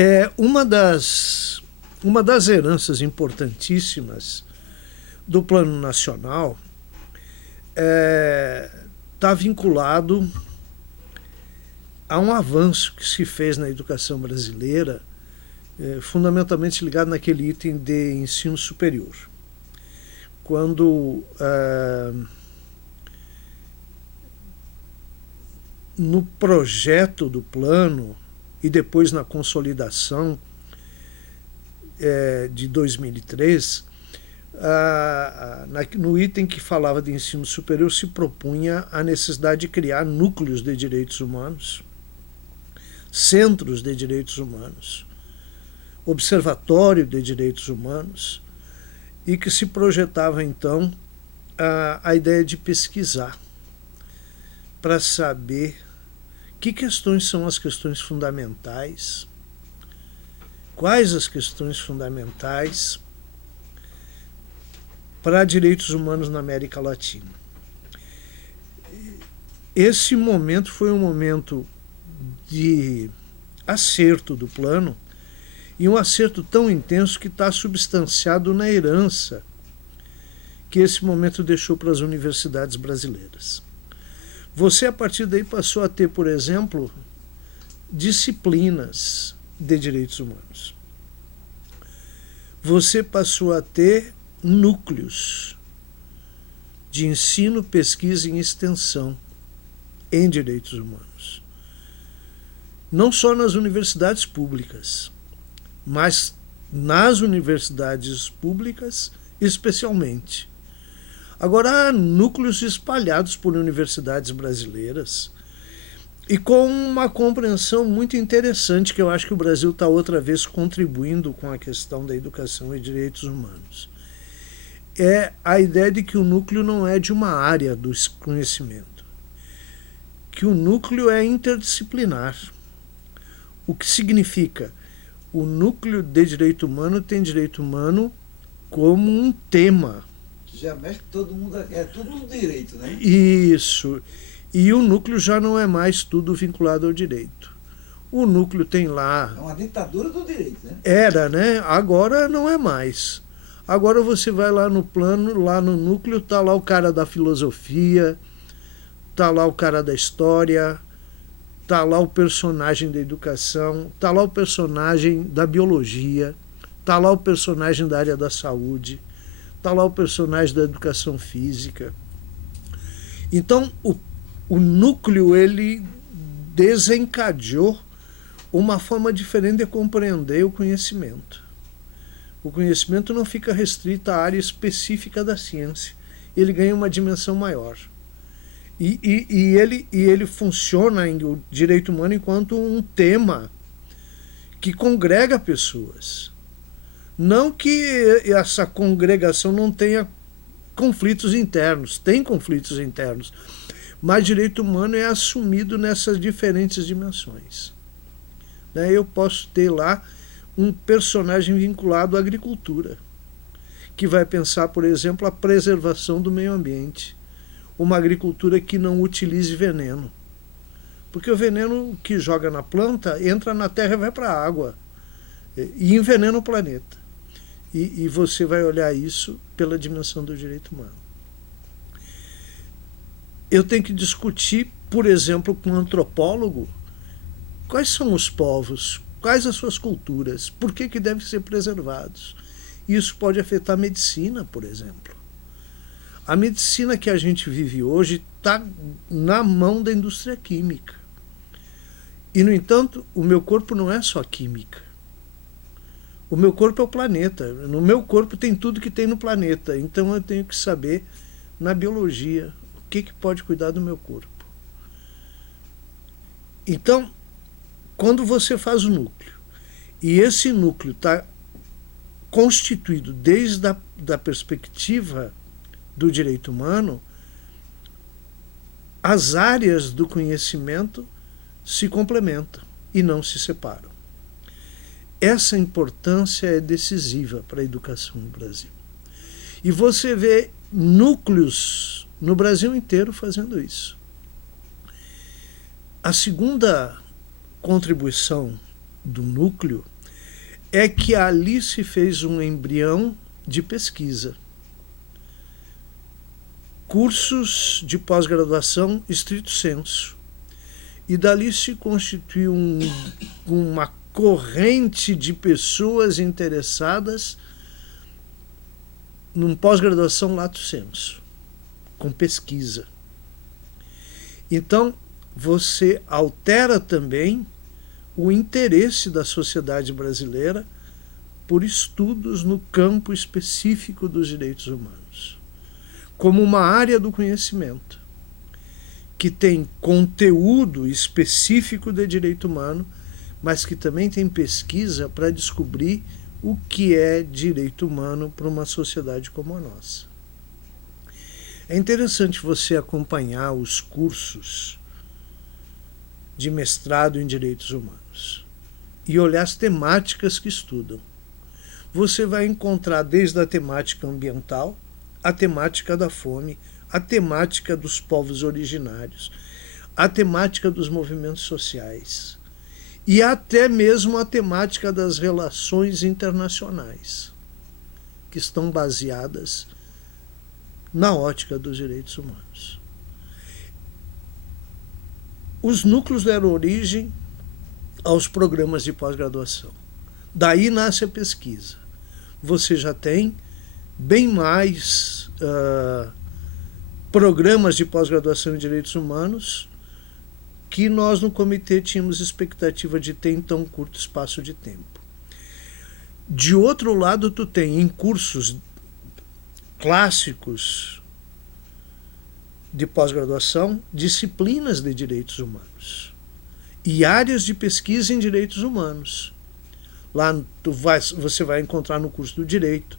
É uma das heranças importantíssimas do Plano Nacional está vinculado a um avanço que se fez na educação brasileira, fundamentalmente ligado naquele item de ensino superior. Quando no projeto do plano e depois na consolidação de 2003, no item que falava de ensino superior se propunha a necessidade de criar núcleos de direitos humanos, centros de direitos humanos, observatório de direitos humanos, e que se projetava então a ideia de pesquisar para saber que questões são as questões fundamentais, quais as questões fundamentais para direitos humanos na América Latina. Esse momento foi um momento de acerto do plano, e um acerto tão intenso que está substanciado na herança que esse momento deixou para as universidades brasileiras. Você, a partir daí, passou a ter, por exemplo, disciplinas de direitos humanos. Você passou a ter núcleos de ensino, pesquisa e extensão em direitos humanos. Não só nas universidades públicas, mas nas universidades públicas especialmente. Agora, há núcleos espalhados por universidades brasileiras e com uma compreensão muito interessante, que eu acho que o Brasil está outra vez contribuindo com a questão da educação e direitos humanos. É a ideia de que o núcleo não é de uma área do conhecimento, que o núcleo é interdisciplinar. O que significa? O núcleo de direito humano tem direito humano como um tema. Já mexe todo mundo, é tudo no direito, né? Isso. E o núcleo já não é mais tudo vinculado ao direito. O núcleo tem lá... É uma ditadura do direito, né? Era, né? Agora não é mais. Agora você vai lá no plano, lá no núcleo, está lá o cara da filosofia, está lá o cara da história, está lá o personagem da educação, está lá o personagem da biologia, está lá o personagem da área da saúde, está lá o personagem da educação física. Então, o núcleo, ele desencadeou uma forma diferente de compreender o conhecimento. O conhecimento não fica restrito à área específica da ciência. Ele ganha uma dimensão maior. E ele funciona em o direito humano enquanto um tema que congrega pessoas. Não que essa congregação não tenha conflitos internos, tem conflitos internos, mas direito humano é assumido nessas diferentes dimensões. Eu posso ter lá um personagem vinculado à agricultura, que vai pensar, por exemplo, a preservação do meio ambiente, uma agricultura que não utilize veneno, porque o veneno que joga na planta entra na terra e vai para a água e envenena o planeta. E você vai olhar isso pela dimensão do direito humano. Eu tenho que discutir, por exemplo, com um antropólogo, quais são os povos, quais as suas culturas, por que devem ser preservados. Isso pode afetar a medicina, por exemplo. A medicina que a gente vive hoje está na mão da indústria química. E, no entanto, o meu corpo não é só química. O meu corpo é o planeta. No meu corpo tem tudo que tem no planeta. Então eu tenho que saber, na biologia, o que pode cuidar do meu corpo. Então, quando você faz o núcleo, e esse núcleo está constituído desde a perspectiva do direito humano, as áreas do conhecimento se complementam e não se separam. Essa importância é decisiva para a educação no Brasil. E você vê núcleos no Brasil inteiro fazendo isso. A segunda contribuição do núcleo, é que ali se fez um embrião de pesquisa. Cursos de pós-graduação estrito sensu. E dali se constituiu uma corrente de pessoas interessadas num pós-graduação lato sensu, com pesquisa. Então, você altera também o interesse da sociedade brasileira por estudos no campo específico dos direitos humanos, como uma área do conhecimento que tem conteúdo específico de direito humano, mas que também tem pesquisa para descobrir o que é direito humano para uma sociedade como a nossa. É interessante você acompanhar os cursos de mestrado em direitos humanos e olhar as temáticas que estudam. Você vai encontrar desde a temática ambiental, a temática da fome, a temática dos povos originários, a temática dos movimentos sociais e até mesmo a temática das relações internacionais, que estão baseadas na ótica dos direitos humanos. Os núcleos deram origem aos programas de pós-graduação. Daí nasce a pesquisa. Você já tem bem mais programas de pós-graduação em direitos humanos que nós no comitê tínhamos expectativa de ter em tão curto espaço de tempo. De outro lado, tu tem em cursos clássicos de pós-graduação disciplinas de direitos humanos e áreas de pesquisa em direitos humanos. Lá você vai encontrar no curso do direito,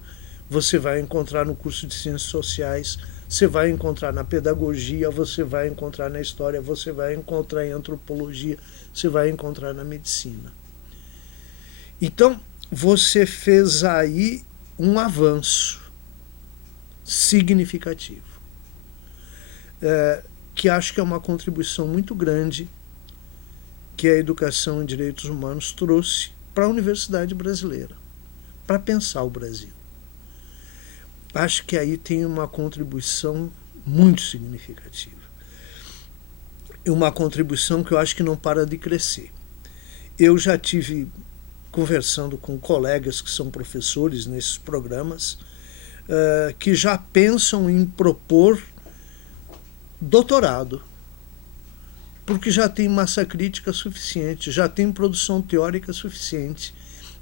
você vai encontrar no curso de ciências sociais, você vai encontrar na pedagogia, você vai encontrar na história, você vai encontrar em antropologia, você vai encontrar na medicina. Então, você fez aí um avanço significativo, que acho que é uma contribuição muito grande que a educação em direitos humanos trouxe para a universidade brasileira, para pensar o Brasil. Acho que aí tem uma contribuição muito significativa. E uma contribuição que eu acho que não para de crescer. Eu já tive conversando com colegas que são professores nesses programas, que já pensam em propor doutorado, porque já tem massa crítica suficiente, já tem produção teórica suficiente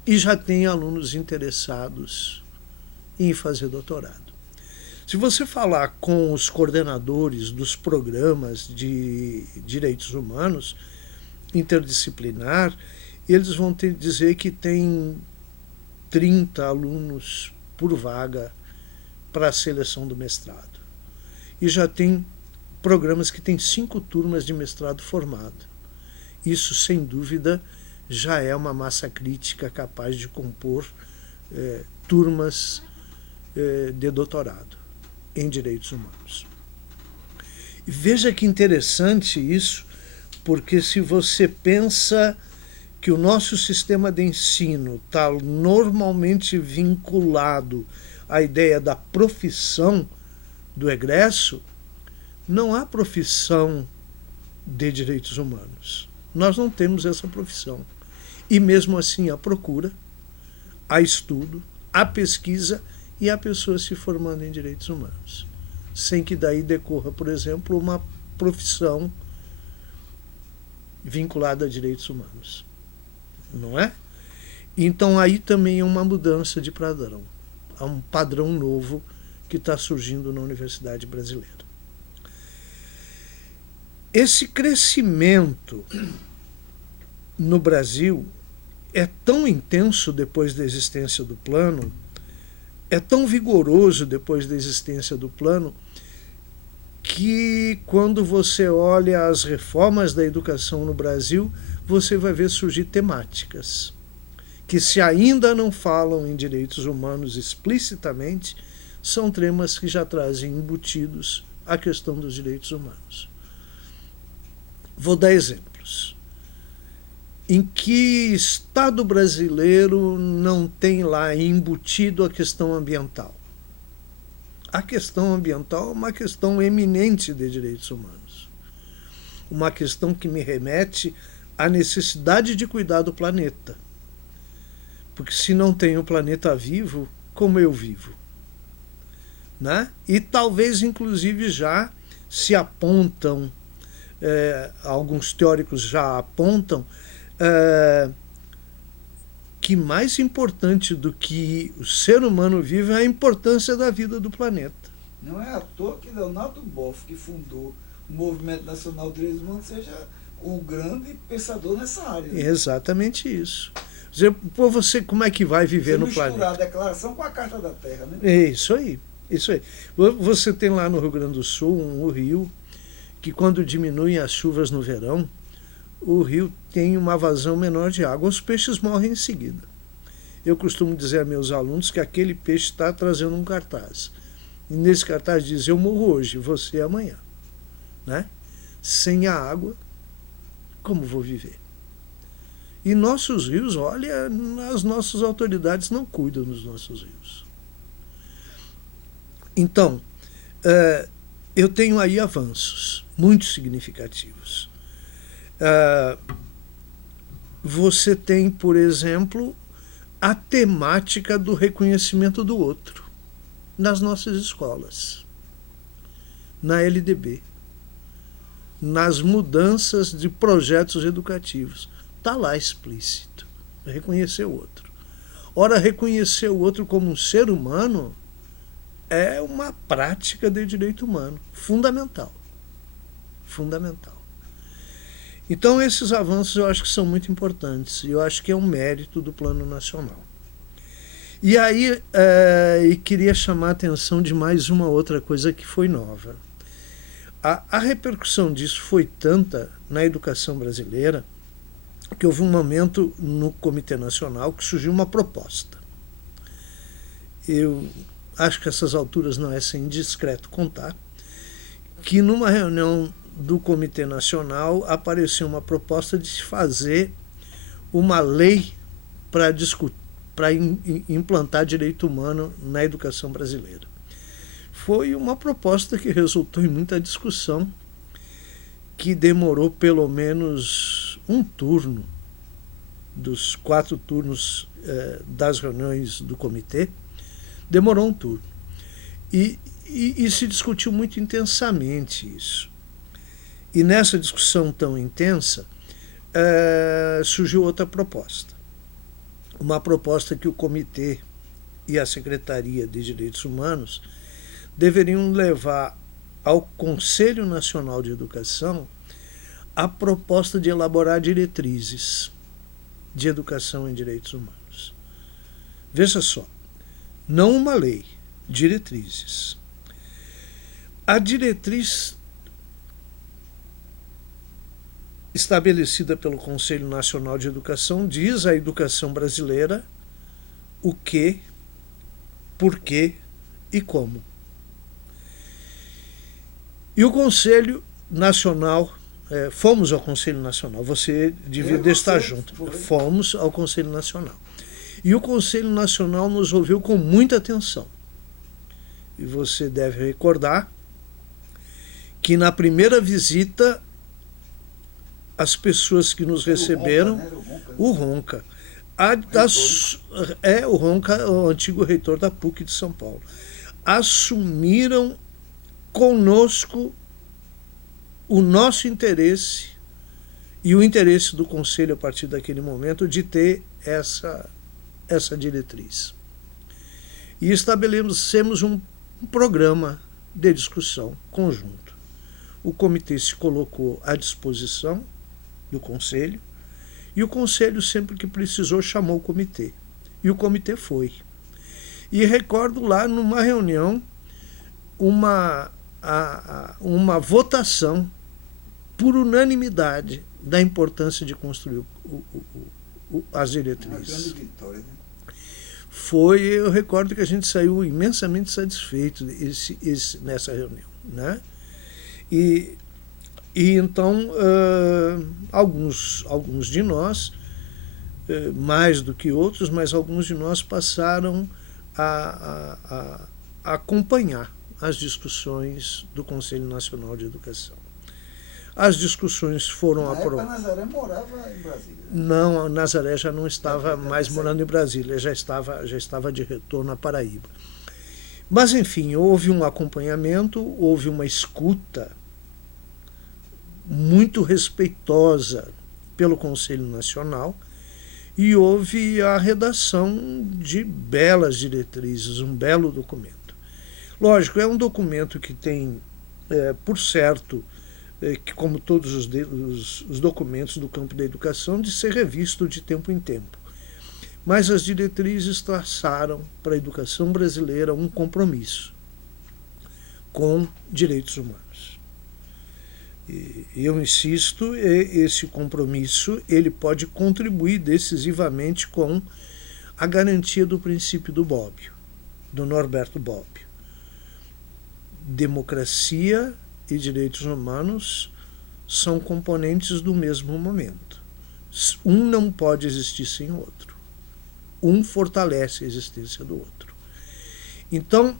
e já tem alunos interessados em fazer doutorado. Se você falar com os coordenadores dos programas de direitos humanos interdisciplinar, eles vão dizer que tem 30 alunos por vaga para a seleção do mestrado. E já tem programas que têm 5 turmas de mestrado formado. Isso, sem dúvida, já é uma massa crítica capaz de compor turmas de doutorado em direitos humanos. E veja que interessante isso, porque se você pensa que o nosso sistema de ensino está normalmente vinculado à ideia da profissão do egresso, não há profissão de direitos humanos. Nós não temos essa profissão. E mesmo assim há procura, há estudo, há pesquisa e há pessoas se formando em direitos humanos, sem que daí decorra, por exemplo, uma profissão vinculada a direitos humanos. Não é? Então aí também é uma mudança de padrão. Há um padrão novo que está surgindo na universidade brasileira. Esse crescimento no Brasil é tão intenso depois da existência do plano, é tão vigoroso depois da existência do plano, que quando você olha as reformas da educação no Brasil, você vai ver surgir temáticas que, se ainda não falam em direitos humanos explicitamente, são temas que já trazem embutidos a questão dos direitos humanos. Vou dar exemplos. em que Estado brasileiro não tem lá embutido a questão ambiental. A questão ambiental é uma questão eminente de direitos humanos. Uma questão que me remete à necessidade de cuidar do planeta. Porque se não tem o planeta vivo, como eu vivo? Né? E talvez, inclusive, já se apontam, alguns teóricos já apontam, que mais importante do que o ser humano vive é a importância da vida do planeta. Não é à toa que Leonardo Boff, que fundou o Movimento Nacional de Direitos Humanos, seja o grande pensador nessa área. Né? Exatamente isso. Dizer, pô, você como é que vai viver no planeta? Misturar a declaração com a Carta da Terra, né? É isso aí, isso aí. Você tem lá no Rio Grande do Sul um rio que, quando diminuem as chuvas no verão, o rio tem uma vazão menor de água, os peixes morrem em seguida. Eu costumo dizer a meus alunos que aquele peixe está trazendo um cartaz. E nesse cartaz diz: eu morro hoje, você amanhã. Né? Sem a água, como vou viver? E nossos rios, olha, as nossas autoridades não cuidam dos nossos rios. Então, eu tenho aí avanços muito significativos. Você tem, por exemplo, a temática do reconhecimento do outro nas nossas escolas, na LDB, nas mudanças de projetos educativos. Está lá explícito, reconhecer o outro. Ora, reconhecer o outro como um ser humano é uma prática de direito humano fundamental. Fundamental. Então, esses avanços eu acho que são muito importantes, e eu acho que é um mérito do Plano Nacional. E aí, queria chamar a atenção de mais uma outra coisa que foi nova. A repercussão disso foi tanta na educação brasileira que houve um momento no Comitê Nacional que surgiu uma proposta. Eu acho que a essas alturas não é sem indiscreto contar que numa reunião do Comitê Nacional apareceu uma proposta de se fazer uma lei para implantar direito humano na educação brasileira. Foi uma proposta que resultou em muita discussão, que demorou pelo menos um turno dos 4 turnos das reuniões do comitê, demorou um turno. E se discutiu muito intensamente isso. E nessa discussão tão intensa, surgiu outra proposta. Uma proposta que o Comitê e a Secretaria de Direitos Humanos deveriam levar ao Conselho Nacional de Educação a proposta de elaborar diretrizes de educação em direitos humanos. Veja só, não uma lei, diretrizes. A diretriz estabelecida pelo Conselho Nacional de Educação diz à educação brasileira o que, por quê e como. E o Conselho Nacional, fomos ao Conselho Nacional, você devia estar junto, fomos ao Conselho Nacional. E o Conselho Nacional nos ouviu com muita atenção. E você deve recordar que na primeira visita as pessoas que nos receberam, o Ronca, o Ronca, o antigo reitor da PUC de São Paulo, assumiram conosco o nosso interesse e o interesse do Conselho a partir daquele momento de ter essa diretriz. E estabelecemos um programa de discussão conjunto. O comitê se colocou à disposição do Conselho, e o Conselho, sempre que precisou, chamou o comitê. E o comitê foi. E recordo lá numa reunião uma votação por unanimidade da importância de construir as diretrizes. Uma grande vitória, né? Eu recordo que a gente saiu imensamente satisfeito nessa reunião, né? E E então, alguns de nós, mais do que outros, mas alguns de nós passaram a acompanhar as discussões do Conselho Nacional de Educação. As discussões foram Na época, Nazaré morava em Brasília. Não, a Nazaré já não estava mais morando em Brasília, já estava de retorno à Paraíba. Mas, enfim, houve um acompanhamento, houve uma escuta muito respeitosa pelo Conselho Nacional e houve a redação de belas diretrizes, um belo documento. Lógico, é um documento que tem, por certo, que como todos os documentos do campo da educação, de ser revisto de tempo em tempo. Mas as diretrizes traçaram para a educação brasileira um compromisso com direitos humanos. E eu insisto, esse compromisso ele pode contribuir decisivamente com a garantia do princípio do Bobbio, do Norberto Bobbio. Democracia e direitos humanos são componentes do mesmo momento. Um não pode existir sem o outro. Um fortalece a existência do outro. Então,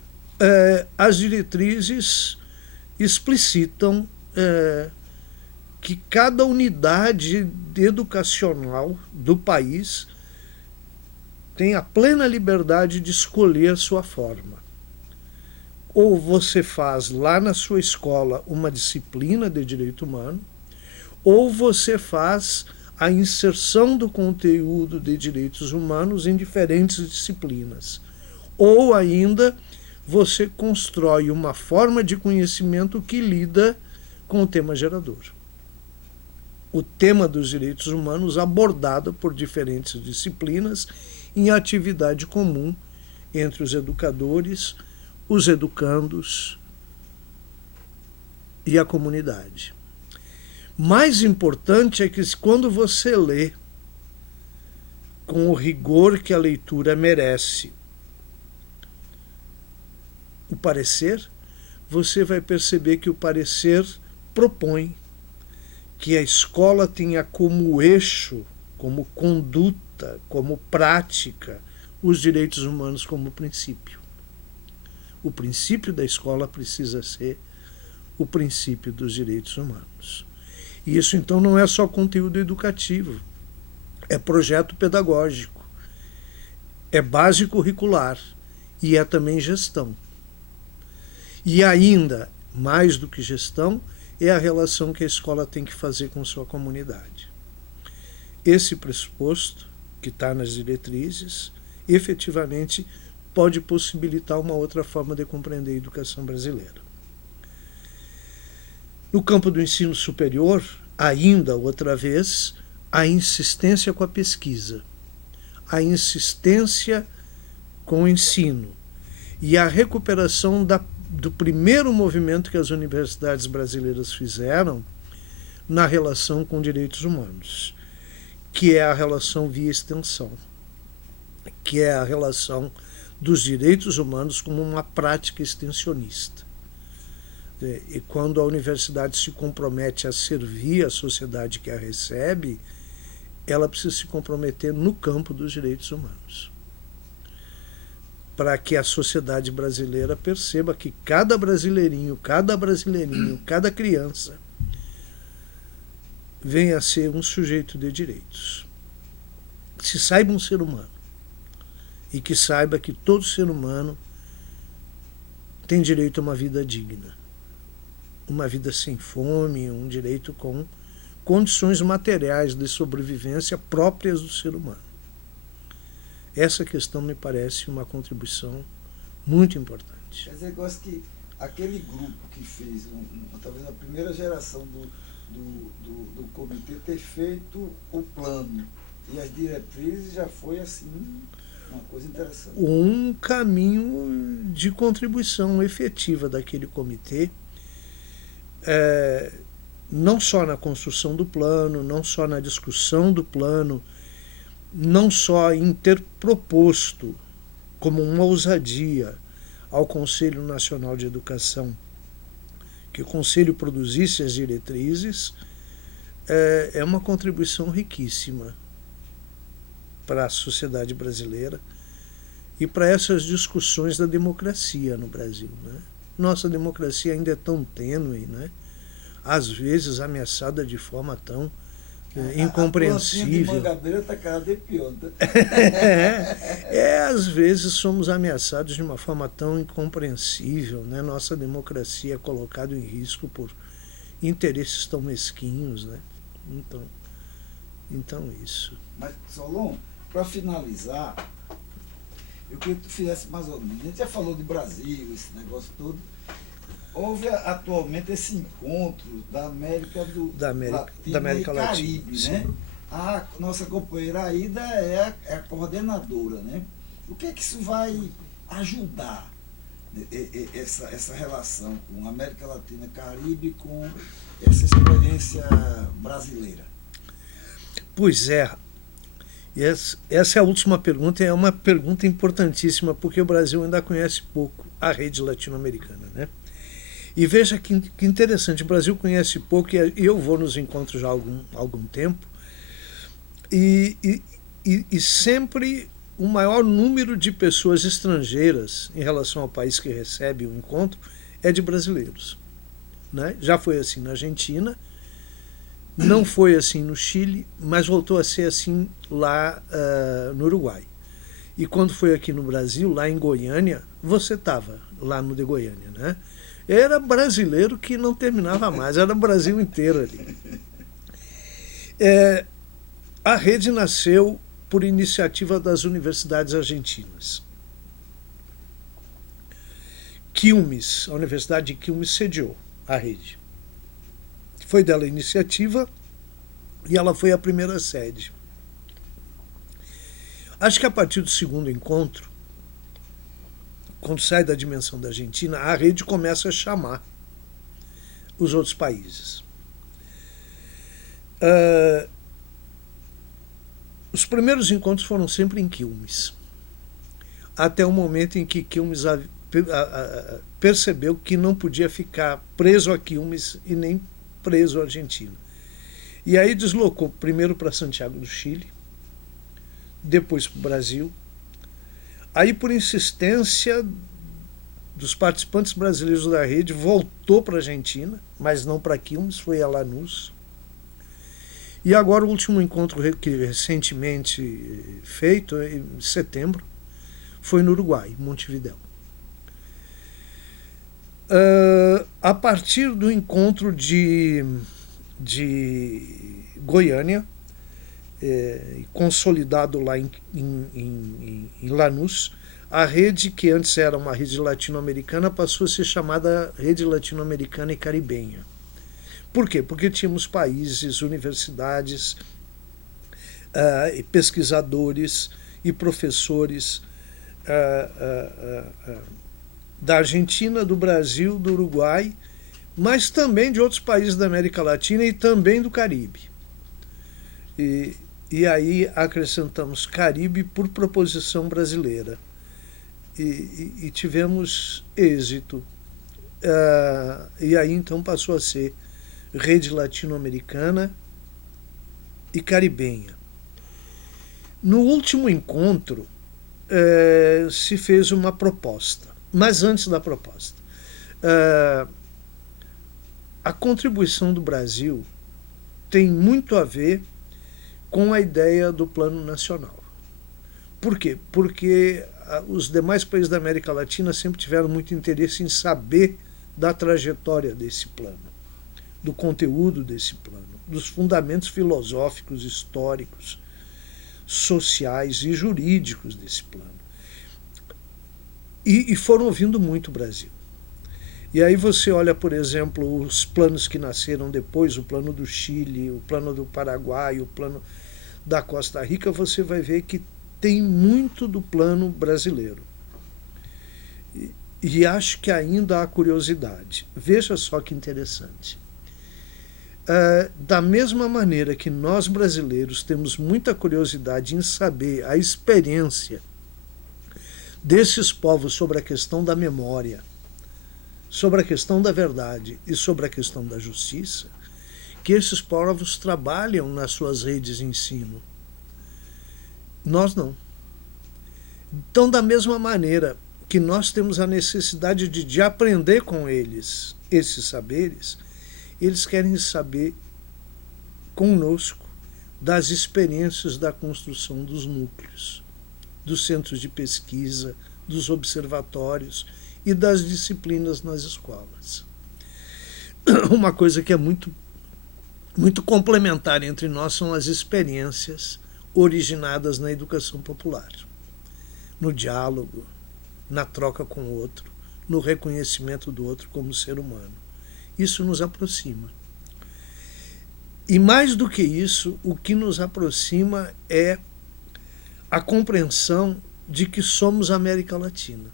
as diretrizes explicitam que cada unidade educacional do país tem a plena liberdade de escolher a sua forma. Ou você faz lá na sua escola uma disciplina de direito humano, ou você faz a inserção do conteúdo de direitos humanos em diferentes disciplinas. Ou ainda você constrói uma forma de conhecimento que lida com o tema gerador. O tema dos direitos humanos abordado por diferentes disciplinas em atividade comum entre os educadores, os educandos e a comunidade. Mais importante é que quando você lê com o rigor que a leitura merece o parecer, você vai perceber que o parecer propõe que a escola tenha como eixo, como conduta, como prática, os direitos humanos como princípio. O princípio da escola precisa ser o princípio dos direitos humanos. E isso, então, não é só conteúdo educativo, é projeto pedagógico, é base curricular e é também gestão. E ainda, mais do que gestão, é a relação que a escola tem que fazer com sua comunidade. Esse pressuposto, que está nas diretrizes, efetivamente pode possibilitar uma outra forma de compreender a educação brasileira. No campo do ensino superior, ainda outra vez, a insistência com a pesquisa, a insistência com o ensino e a recuperação do primeiro movimento que as universidades brasileiras fizeram na relação com direitos humanos, que é a relação via extensão, que é a relação dos direitos humanos como uma prática extensionista. E quando a universidade se compromete a servir a sociedade que a recebe, ela precisa se comprometer no campo dos direitos humanos, para que a sociedade brasileira perceba que cada brasileirinho, cada criança venha a ser um sujeito de direitos. Que se saiba um ser humano e que saiba que todo ser humano tem direito a uma vida digna, uma vida sem fome, um direito com condições materiais de sobrevivência próprias do ser humano. Essa questão me parece uma contribuição muito importante. Quer dizer, eu acho que aquele grupo que fez, talvez a primeira geração do comitê ter feito o plano e as diretrizes já foi assim uma coisa interessante. Um caminho de contribuição efetiva daquele comitê, não só na construção do plano, não só na discussão do plano, não só em ter proposto como uma ousadia ao Conselho Nacional de Educação que o Conselho produzisse as diretrizes, é uma contribuição riquíssima para a sociedade brasileira e para essas discussões da democracia no Brasil, né? Nossa democracia ainda é tão tênue, né? Às vezes ameaçada de forma tão incompreensível. A plantinha de Mangabeira está cada vez pior. Tá? Às vezes somos ameaçados de uma forma tão incompreensível, né? Nossa democracia é colocada em risco por interesses tão mesquinhos, né? Então isso. Mas, Solon, para finalizar, eu queria que tu fizesse mais ou menos. A gente já falou de Brasil, esse negócio todo. Houve atualmente esse encontro da América Latina e Caribe, né? A nossa companheira Aida é a coordenadora, né? O que é que isso vai ajudar, essa relação com a América Latina e Caribe, com essa experiência brasileira? Pois é. Essa é a última pergunta, é uma pergunta importantíssima, porque o Brasil ainda conhece pouco a rede latino-americana, né? E veja que interessante, o Brasil conhece pouco, e eu vou nos encontros já há algum tempo, e sempre o maior número de pessoas estrangeiras em relação ao país que recebe o encontro é de brasileiros, né? Já foi assim na Argentina, não foi assim no Chile, mas voltou a ser assim lá no Uruguai. E quando foi aqui no Brasil, lá em Goiânia, você estava lá no de Goiânia, né? Era brasileiro que não terminava mais, era o Brasil inteiro ali. A rede nasceu por iniciativa das universidades argentinas. Quilmes, a Universidade de Quilmes sediou a rede. Foi dela a iniciativa e ela foi a primeira sede. Acho que a partir do segundo encontro, quando sai da dimensão da Argentina, a rede começa a chamar os outros países. Os primeiros encontros foram sempre em Quilmes, até o momento em que Quilmes percebeu que não podia ficar preso a Quilmes e nem preso à Argentina. E aí deslocou primeiro para Santiago do Chile, depois para o Brasil. Aí, por insistência dos participantes brasileiros da rede, voltou para a Argentina, mas não para Quilmes, foi a Lanús. E agora o último encontro que recentemente feito, em setembro, foi no Uruguai, Montevidéu. A partir do encontro de Goiânia, consolidado lá em Lanús, a rede, que antes era uma rede latino-americana, passou a ser chamada Rede Latino-Americana e Caribenha. Por quê? Porque tínhamos países, universidades, pesquisadores e professores da Argentina, do Brasil, do Uruguai, mas também de outros países da América Latina e também do Caribe. E aí acrescentamos Caribe por proposição brasileira. E tivemos êxito. E aí então passou a ser Rede Latino-Americana e Caribenha. No último encontro, se fez uma proposta. Mas antes da proposta, a contribuição do Brasil tem muito a ver com a ideia do Plano Nacional. Por quê? Porque os demais países da América Latina sempre tiveram muito interesse em saber da trajetória desse plano, do conteúdo desse plano, dos fundamentos filosóficos, históricos, sociais e jurídicos desse plano. E foram ouvindo muito o Brasil. E aí você olha, por exemplo, os planos que nasceram depois, o plano do Chile, o plano do Paraguai, o plano da Costa Rica, você vai ver que tem muito do plano brasileiro. E acho que ainda há curiosidade. Veja só que interessante. Da mesma maneira que nós brasileiros temos muita curiosidade em saber a experiência desses povos sobre a questão da memória, sobre a questão da verdade e sobre a questão da justiça, que esses povos trabalham nas suas redes de ensino. Nós não. Então, da mesma maneira que nós temos a necessidade de aprender com eles esses saberes, eles querem saber conosco das experiências da construção dos núcleos, dos centros de pesquisa, dos observatórios e das disciplinas nas escolas. Uma coisa que é muito complementar entre nós são as experiências originadas na educação popular, no diálogo, na troca com o outro, no reconhecimento do outro como ser humano. Isso nos aproxima. E mais do que isso, o que nos aproxima é a compreensão de que somos América Latina.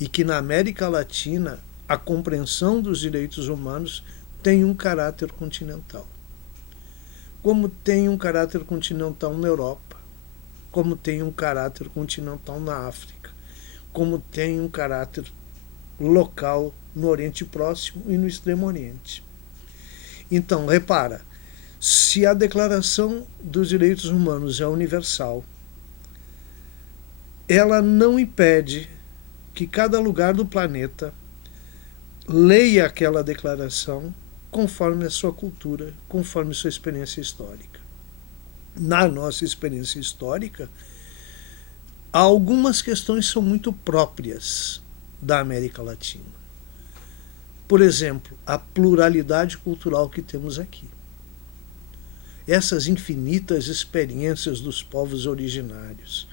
E que na América Latina a compreensão dos direitos humanos tem um caráter continental. Como tem um caráter continental na Europa, como tem um caráter continental na África, como tem um caráter local no Oriente Próximo e no Extremo Oriente. Então, repara, se a Declaração dos Direitos Humanos é universal, ela não impede que cada lugar do planeta leia aquela declaração conforme a sua cultura, conforme a sua experiência histórica. Na nossa experiência histórica, algumas questões são muito próprias da América Latina. Por exemplo, a pluralidade cultural que temos aqui. Essas infinitas experiências dos povos originários.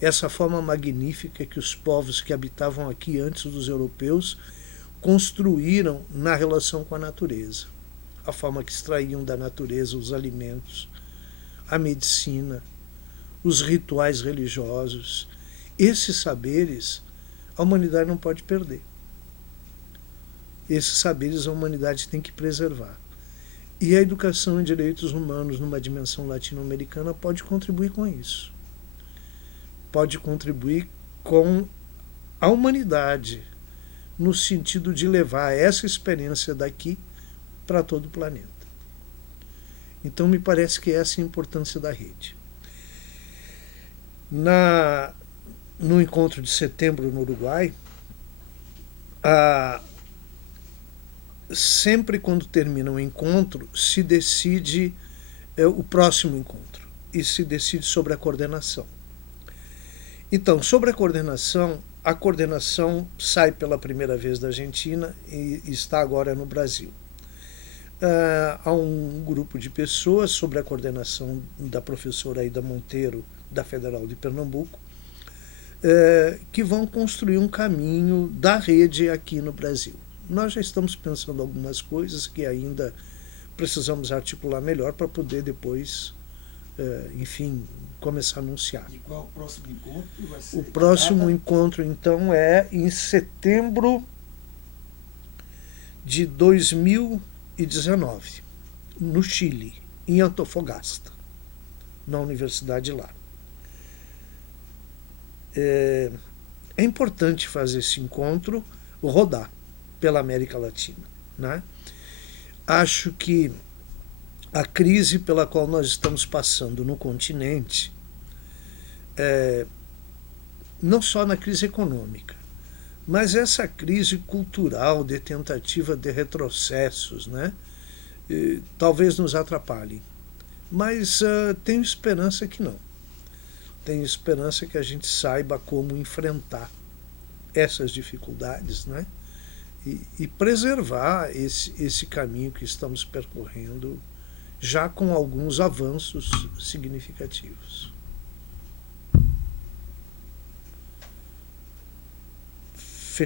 Essa forma magnífica que os povos que habitavam aqui antes dos europeus construíram na relação com a natureza. A forma que extraíam da natureza os alimentos, a medicina, os rituais religiosos. Esses saberes a humanidade não pode perder. Esses saberes a humanidade tem que preservar. E a educação em direitos humanos numa dimensão latino-americana pode contribuir com isso. Pode contribuir com a humanidade, no sentido de levar essa experiência daqui para todo o planeta. Então, me parece que essa é a importância da rede. No encontro de setembro no Uruguai, sempre quando termina um encontro, se decide o próximo encontro e se decide sobre a coordenação. Então, sobre a coordenação sai pela primeira vez da Argentina e está agora no Brasil. Há um grupo de pessoas sob a coordenação da professora Aida Monteiro, da Federal de Pernambuco, que vão construir um caminho da rede aqui no Brasil. Nós já estamos pensando algumas coisas que ainda precisamos articular melhor para poder depois, enfim, começar a anunciar. E qual é o próximo encontro? Vai ser o próximo encontro, então, é em setembro de 2019, no Chile, em Antofagasta, na universidade lá. É importante fazer esse encontro rodar pela América Latina, né? Acho que a crise pela qual nós estamos passando no continente, não só na crise econômica, mas essa crise cultural de tentativa de retrocessos, né? Talvez nos atrapalhem. Mas tenho esperança que não. Tenho esperança que a gente saiba como enfrentar essas dificuldades, né? E preservar esse caminho que estamos percorrendo, já com alguns avanços significativos.